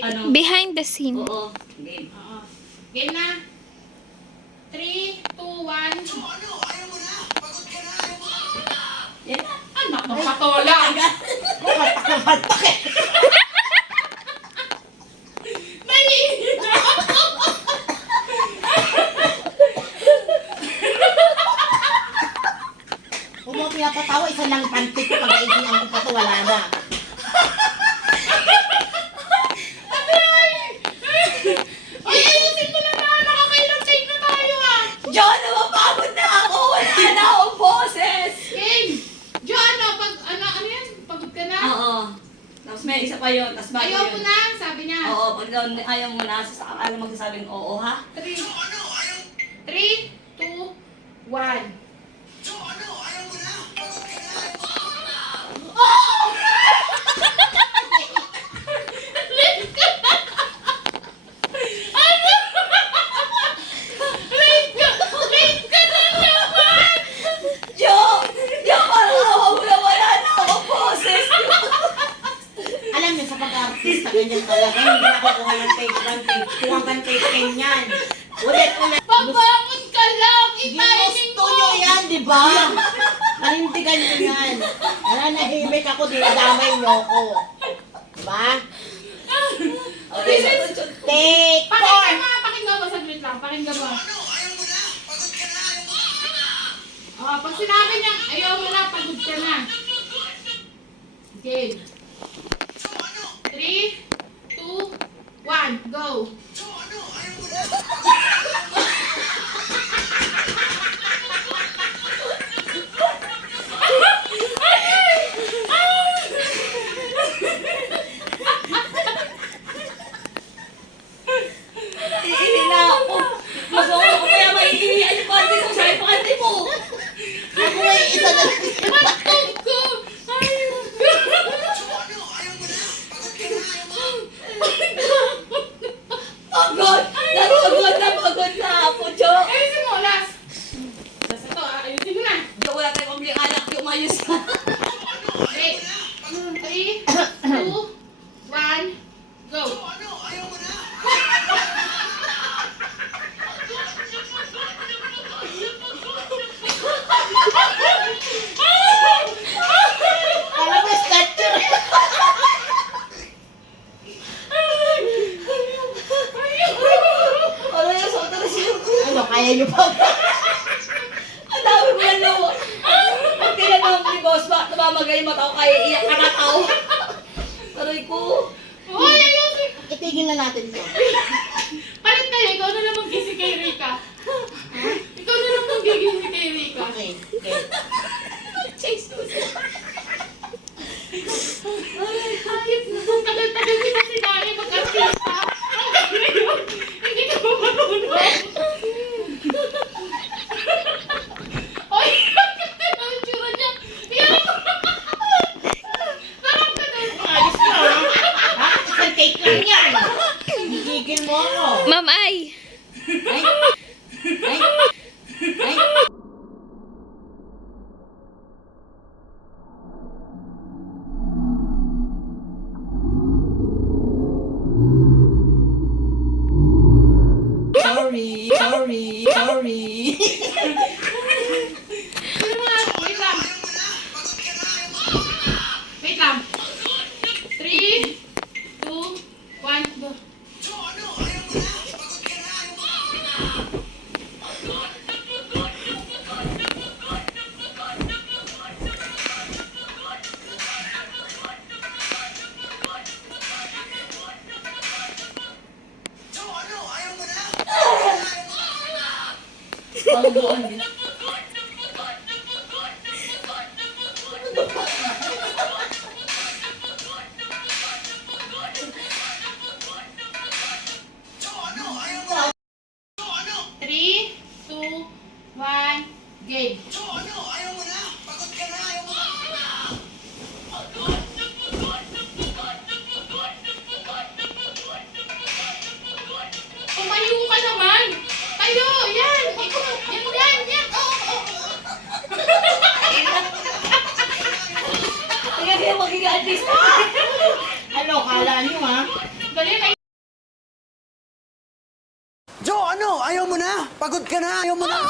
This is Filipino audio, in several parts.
ano? Behind the scene. Oo. Game. Oo. Game na. 3, 2, 1. Yan na. Anak ng patola. Matak eh. Naiinit ako. Huwag mo pinapatawa, isa lang pantik ko pag naiintindihan ko pa to, wala na. Ay, ayusin ko na na. Nakakailang take na tayo ah. John, mapagod na ako. Wala na akong boses. Game. Joanna, pag ano yan? Pagod ka na? Oo. Tapos may isa pa yun. Tapos bago Ayaw yun. ko na, sabi niya. Oo, pag daw ayaw mo na, alam magsasabing oo ha? 3, 2, 1. John! John, parang awa mo na wala na akong boses. Alam niyo, sa pag-artista, ganyan talaga. Hindi na ako kuha ng take 1, take 2, hanggang take 10 yan. Ulit. Pabangon ka lang! I-timing Ginusto mo! nyo yan, di ba? Nanindigan nyo yan. Nananahimik ako, dinadamay nyo ako. Diba? Okay, Take 4! Pakinggan mo, saglit lang. Pakinggan mo. Oh, pag sinabi niya, ayaw mo na, pagod ka na. Game. 3, 2, 1, go! iihi na ako. Masawa ko kaya maiihiyan yung party ko. Sabi ko, ate mo. Ako ay isa na. Pagod ko! Pagod! Pagod na ako, Jo. Ayusin mo, last. Last ito, ayusin mo na. Jo, wala tayong pambili alak. Yung umayos ka. Wait. 3, 2, 1, go! Alam mo, statue. Ano yung sa oras yung Ano, kaya nyo pa? ang dami ko yan nawa. Pag tinanong ni boss ba, namamagay yung mata ko, kaya iyak ka na tao. Taray ko. Hoy, ayusin! Itigil na natin to. Palit kayo, ikaw na lang mag-gisi kay Rika. Ikaw na lang mag-gisi kay Rika. Okay, okay. Chase mo siya. Ayos na, ang tagal-tagal kita sinari mag-artista. Hanggang ngayon, hindi ka ba marunong? Oy, bakit na ang itsura niya? Yan mo! Sarap ka doon. Ayos na, ha? Bakit isang take lang yan? Gigigil mo ako. Ma'am Ay. Ay, ay, ay. Sorry. Ano nga? Wait lang. Wait lang. 3, 2, 1, go. Pagbuan din. Three, two, one, game. Tumayo ka naman! Tayo! Yan! Yan! Oh! Tingnan niyo magiging artista. Ano, kala nyo ha? Dali, may Ano? Ayaw mo na? Pagod ka na? Ayaw mo na?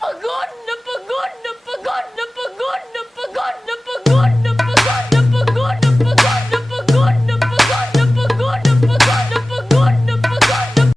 Pagod na pagod na